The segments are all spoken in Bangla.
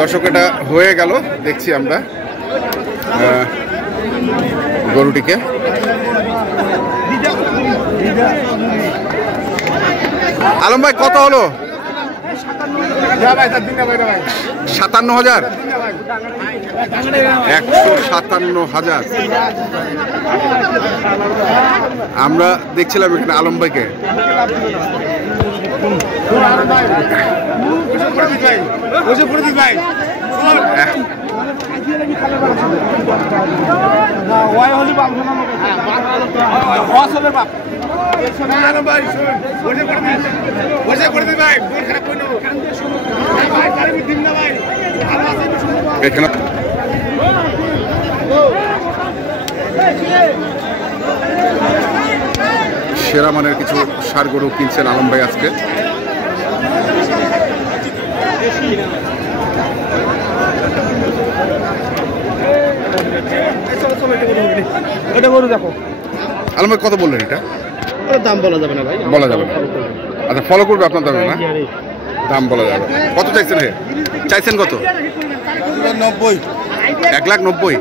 দর্শক এটা হয়ে গেল, দেখছি আমরা গরুটিকে। আলম ভাই কত হলো? 57,000, 157,000। আমরা দেখছিলাম এখানে আলম ভাইকে। এখানে সেরা মানের কিছু ষাঁড় গরু কিনছেন আলম ভাই আজকে। আলম ভাই কত বললেন? এটা দাম বলা যাবে না ভাই, বলা যাবে না। আচ্ছা, ফলো করবে আপনার দামে না, দাম বলা যাবে। কত চাইছেন? চাইছেন কত? 90। 1,90,000,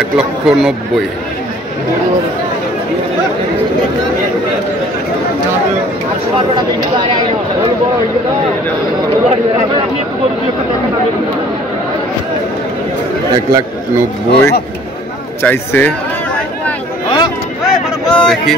1,90,000। $1,90,000 চাইছে। দেখি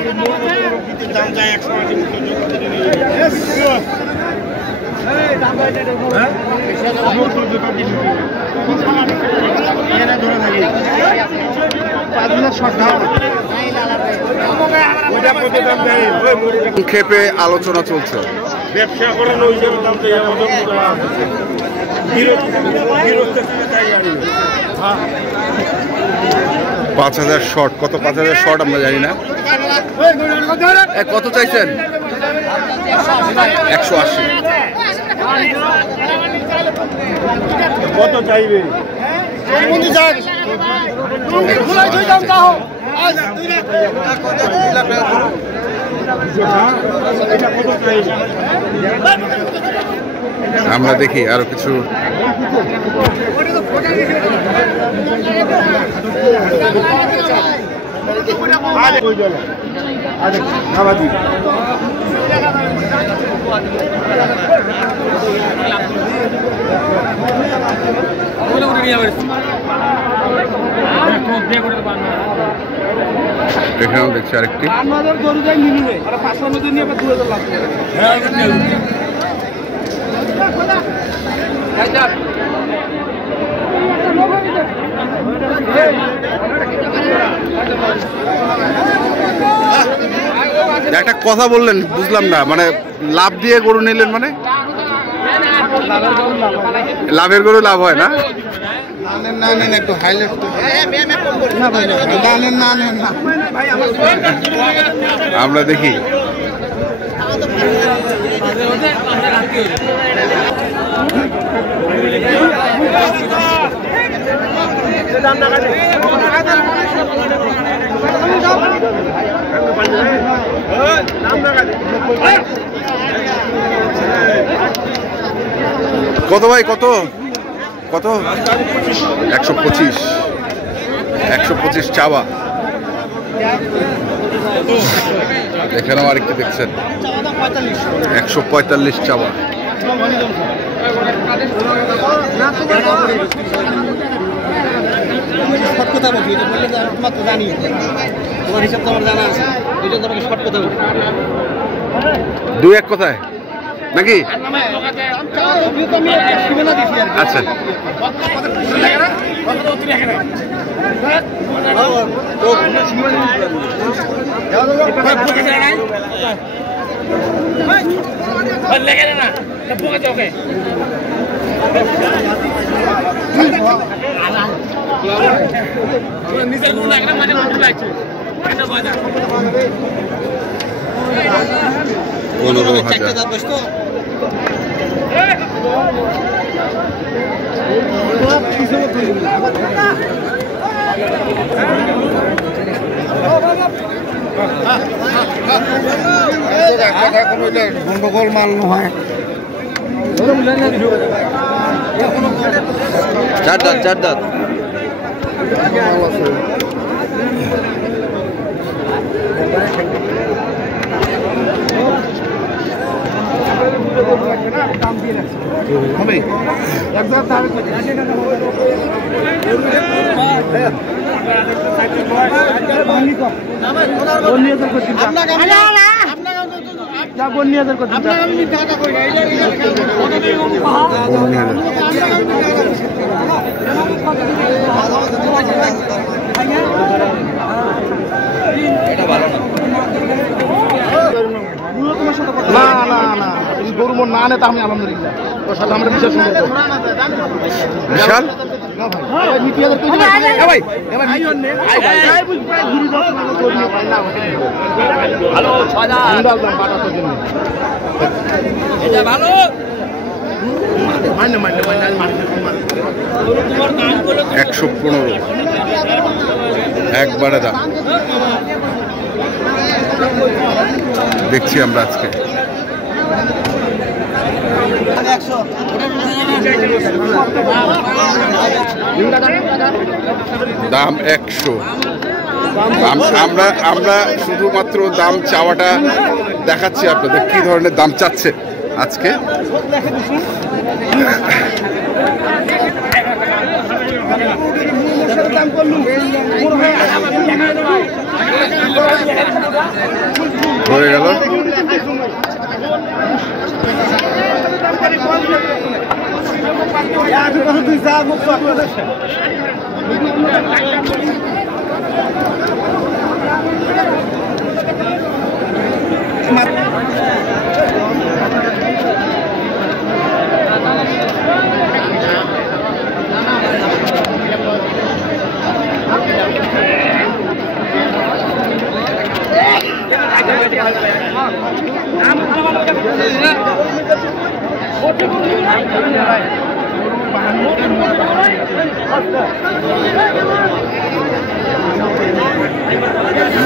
সংক্ষেপে আলোচনা চলছে। ব্যবসা করেন ওই দাম 5,000 শর্ট। কত 5,000 শর্ট আমরা জানি না। কত চাইছেন? 180। কত চাইবে? আমরা দেখি আরো কিছু। এখানেও দেখছি আরেকটি। একটা কথা বললেন, বুঝলাম না, মানে লাভ দিয়ে গরু নিলেন মানে? লাভের গরু লাভ হয় না? একটু হাইলাইট আমরা দেখি। কত ভাই? কত কত? 125। 125 চাওয়া। এখানেও আরেকটি দেখছেন 145 চাওয়া। দুই এক কথায় নাকি? আচ্ছা, নিজের 15,000। গন্ডগোল মাল নয়। চার দাঁত গরু মন না আনে তা আমি আলহামদুলিল্লাহ তোর সাথে আমরা বিশেষ বিশাল ভালো 115 একবারে দাম দেখছি আমরা আজকে। দাম 100। আমরা শুধুমাত্র দাম চাওয়াটা দেখাচ্ছি আপনাদের কি ধরনের দাম চাচ্ছে আজকে। হয়ে গেল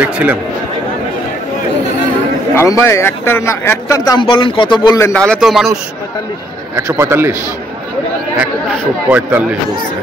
দেখছিলাম। আলম ভাই একটার দাম বলেন, কত বললেন? নাহলে তো মানুষ 145 বলছে।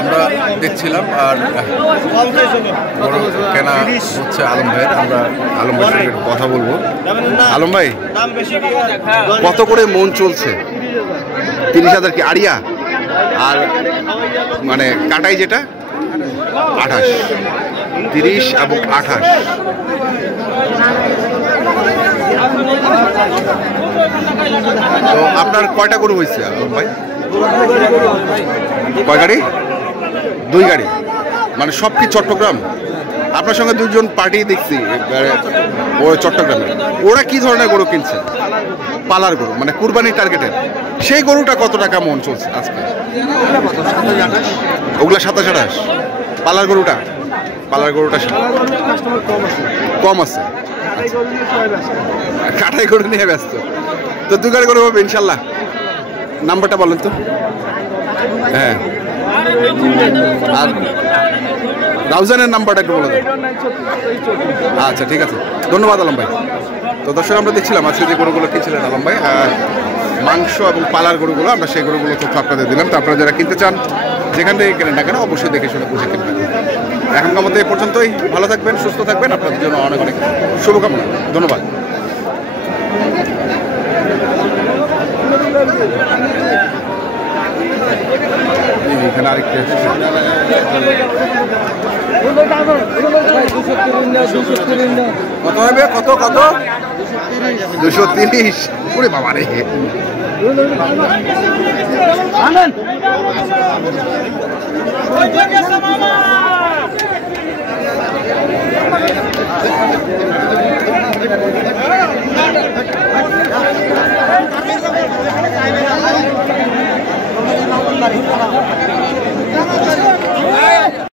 আমরা দেখছিলাম আর কেনা হচ্ছে আলম ভাইয়ের। আমরা আলম ভাইয়ের সঙ্গে কথা বলবো। আলম ভাই, কত করে মন চলছে? 30,000 কি আড়িয়া? আর মানে কাটাই যেটা 28, 30 এবং 28। তো আপনার কয়টা গরু হয়েছে আলম ভাই? কয় গাড়ি? 2 গাড়ি। মানে সব কি চট্টগ্রাম? আপনার সঙ্গে 2জন পার্টি দেখছি ও চট্টগ্রামে। ওরা কি ধরনের গরু কিনছে? পালার গরু, মানে কুরবানির টার্গেটের। সেই গরুটা কত টাকা মন চলছে আজকে? ওগুলা 27-28। পালার গরুটা কম আছে। কাটাই গরু নিয়ে ব্যস্ত। তো 2 গাড়ি গরু হবে ইনশাল্লাহ। নাম্বারটা বলেন তো। হ্যাঁ, আর রাউজানের নাম্বারটা একটু বলে দেন। আচ্ছা, ঠিক আছে, ধন্যবাদ আলম ভাই। তো দর্শক, আমরা দেখছিলাম আজকে যে গরুগুলো কিনছিলেন আলম ভাই, মাংস এবং পালার গরুগুলো, আমরা সেই গরুগুলো তথ্য আপনাদের দিলাম। তো আপনারা যারা কিনতে চান, যেখান থেকে কেনেন না কেন, অবশ্যই দেখে শুনে বুঝে কিনবেন। এখনকার মধ্যে এ পর্যন্তই। ভালো থাকবেন, সুস্থ থাকবেন। আপনাদের জন্য অনেক অনেক শুভকামনা। ধন্যবাদ। এখানে আরেকটা কত হবে? কত 230? ওরে বাবা রে। Terima kasih.